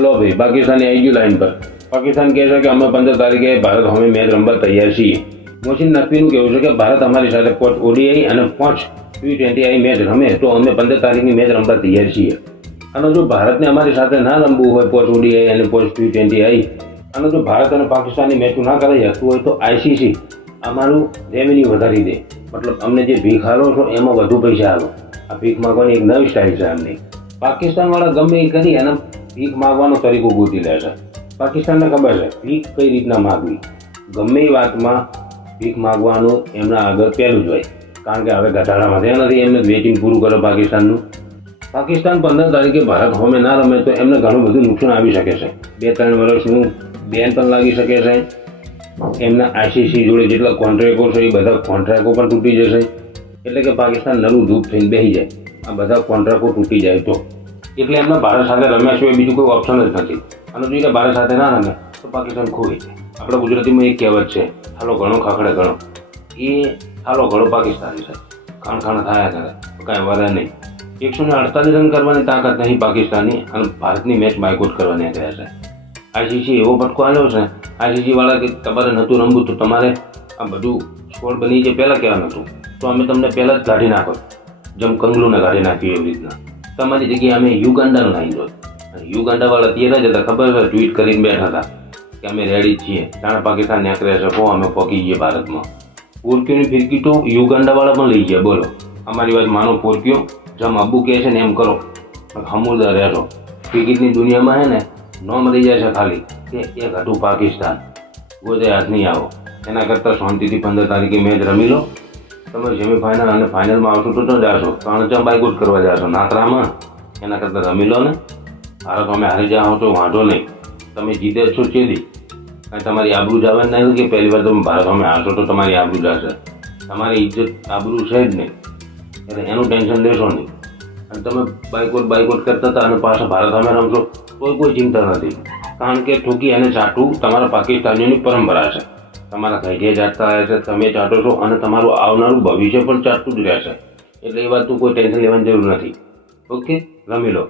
લો ભાઈ, પાકિસ્તાની આવી ગયું લાઈન પર. પાકિસ્તાન કહે છે કે અમે 15 તારીખે ભારત સામે મેચ રમવા તૈયાર છીએ. મોહસિન નકવીનું કહેવું છે કે ભારત અમારી સાથે 5 ODI અને 5 T20 મેચ રમે તો અમે 15 તારીખની મેચ રમવા તૈયાર છીએ. અને જો ભારતને અમારી સાથે ના રમવું હોય 5 ODI અને 5 T20 અને જો ભારત અને પાકિસ્તાનની મેચો ના કરાઈ શકતું હોય તો ICC અમારું રેવન્યુ વધારી દે. મતલબ અમને જે ભીખ હાલો છો એમાં વધુ પૈસા હાલો. આ ભીખ માગવાની એક નવી સ્ટાઇલ છે એમની. પાકિસ્તાનવાળા ગમે એ કરી અને ભીખ માગવાનો તરીકો ગોતી લે છે. પાકિસ્તાનને ખબર છે ભીખ કઈ રીતના માગવી. ગમે એ વાતમાં ભીખ માગવાનું એમના આગળ પહેલું જ હોય. કારણ કે હવે ઘટાડામાં થયા નથી, એમને વેટિંગ પૂરું કરો પાકિસ્તાનનું. પાકિસ્તાન 15 તારીખે ભારત સામે ના રમે તો એમને ઘણું બધું નુકસાન આવી શકે છે. 2-3 વર્ષનું બેન પણ લાગી શકે છે. એમના ICC જોડે જેટલા કોન્ટ્રાક્ટો છે એ બધા કોન્ટ્રાક્ટો પણ તૂટી જશે. એટલે કે પાકિસ્તાન નરું ધૂપ થઈને બેસી જાય. આ બધા કોન્ટ્રાક્ટો તૂટી જાય તો એટલે એમના ભારત સાથે રમ્યા સિવાય બીજું કોઈ ઓપ્શન જ નથી. અને જો એ ભારત સાથે ના રમે તો પાકિસ્તાન ખોઈ જાય. આપણા ગુજરાતીમાં એક કહેવત છે, હાલો ઘણો ખાખડે ઘણો. એ હાલો ઘણો પાકિસ્તાની છે. ખાણ થયા કરે તો કાંઈ વારે નહીં. 148 રન કરવાની તાકાત નહીં પાકિસ્તાની અને ભારતની મેચ બાયકોટ કરવાની ગયા છે. ICC એવો ફટકો આવ્યો છે. ICC વાળા કે તમારે નહોતું રમવું તો તમારે આ બધું સ્કોર બની જાય પહેલાં કહેવાનું હતું તો અમે તમને પહેલાં જ કાઢી નાખો. જેમ કંગલુને કાઢી નાખ્યું એવી રીતના તમારી જગ્યાએ અમે યુગાન્ડાનું નાખી દો. યુગાન્ડાવાળા ત્યારે જ હતા, ખબર છે, ટ્વીટ કરીને બેઠા હતા કે અમે રેડી છીએ. જાણે પાકિસ્તાન નીકળે છે કહો અમે પહોંચી ગઈએ ભારતમાં. પોરકીઓની ફિરકી તો યુગાન્ડાવાળા પણ લઈ ગયા. બોલો, અમારી વાત માનો પોરકીઓ, જેમ અબ્બુ કહે છે ને એમ કરો. હમુરદા રહેશો. ક્રિકેટની દુનિયામાં છે ને નોમ રહી જાય છે ખાલી કે એક હતું પાકિસ્તાન. ગોદે હાથ નહીં આવો. એના કરતાં શાંતિથી 15 તારીખે મેચ રમી લો. તમે સેમીફાઇનલ અને ફાઇનલમાં આવશો તો જાશો, 3 બાયકોટ કરવા જાશો નાતરામાં. એના કરતાં રમી લો ને. ભારત અમે હારી જાઓ તો વાંધો નહીં, તમે જીતે છો ચેદી કાંઈ તમારી આબરૂ જવાની નહીં કે પહેલી વાર તમે ભારત અમે હારશો તો તમારી આબરૂ જશે. તમારી ઇજ્જત આબરૂ છે જ નહીં, એટલે એનું ટેન્શન લેશો નહીં. અને તમે બાયકોટ કરતા હતા અને પાછા ભારત સામે રમશો તો કોઈ ચિંતા નથી. કારણ કે ઠોકી અને ચાટવું તમારા પાકિસ્તાનીઓની પરંપરા છે. તમારા ઘાઈઠિયા ચાટતા રહે છે, તમે ચાટો છો અને તમારું આવનારું ભવિષ્ય પણ ચાટતું જ રહેશે. એટલે એ વાતનું કોઈ ટેન્શન લેવાની જરૂર નથી. ઓકે, રમી લો.